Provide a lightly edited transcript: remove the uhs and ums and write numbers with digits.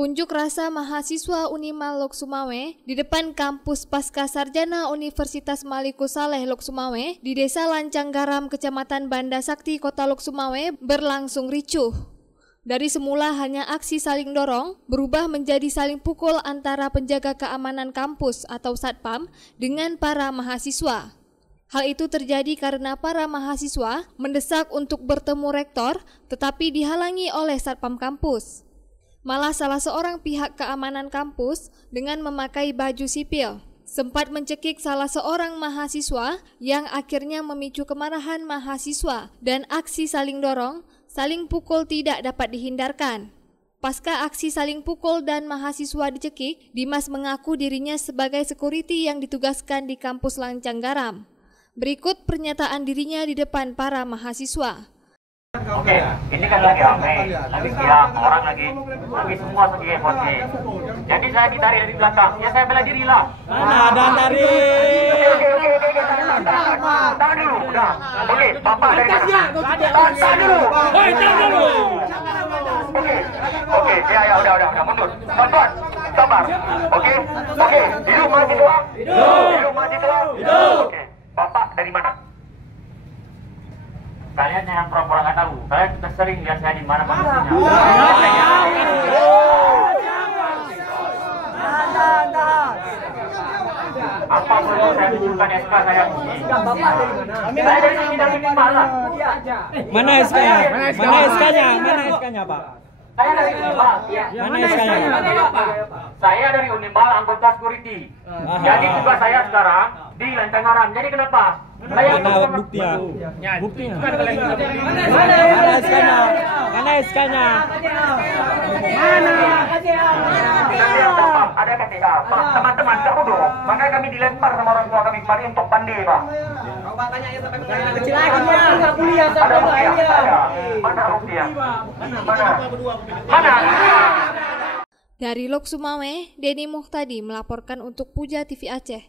Unjuk rasa mahasiswa Unimal Lok Sumawe di depan kampus Pascasarjana Universitas Maliku Saleh Lok Sumawe di Desa Lancang Garam, Kecamatan Banda Sakti, Kota Lok Sumawe berlangsung ricuh. Dari semula hanya aksi saling dorong, berubah menjadi saling pukul antara penjaga keamanan kampus atau Satpam dengan para mahasiswa. Hal itu terjadi karena para mahasiswa mendesak untuk bertemu rektor, tetapi dihalangi oleh Satpam kampus. Malah salah seorang pihak keamanan kampus dengan memakai baju sipil sempat mencekik salah seorang mahasiswa yang akhirnya memicu kemarahan mahasiswa dan aksi saling dorong, saling pukul tidak dapat dihindarkan. Pasca aksi saling pukul dan mahasiswa dicekik, Dimas mengaku dirinya sebagai security yang ditugaskan di kampus Lancang Garam. Berikut pernyataan dirinya di depan para mahasiswa. Oke, ini kan lagi ramai, lagi siang, orang lagi semua lagi heboh. Jadi saya ditarik dari belakang, ya saya bela diri lah. Mana ada tarik? Tahan dulu, udah. Oke, bapak dari mana? Tahan dulu. Oke, ya, udah, mundur. Pelan-pelan, sabar. Oke, hidup mahasiswa. Hidup mahasiswa. Oke, bapak dari mana? Kalian yang pura-pura nggak tahu, kalian sudah sering lihat saya di mana posisinya. Apa perlu saya tunjukkan SK saya? Saya dari sini dari Unimal. Mana SK-nya? Mana SK-nya? Mana SK-nya, Pak? Saya dari Unimal. Mana SK-nya? Saya dari Unimal, anggota security. Jadi tugas saya sekarang di Lancang Garam. Jadi kenapa? Mana buktinya? Buktinya. Mana SK-nya? Mana SK-nya? Mana? Ada KTA, Pak. Teman-teman, kamu dong. Makanya kami dilempar sama orang tua kami kemarin untuk pandai, Pak. Kecil lagi, nggak kuliah Ada buktinya? Mana buktinya? Mana? Dari Lok Sumawe, Denny Muhtadi melaporkan untuk Puja TV Aceh.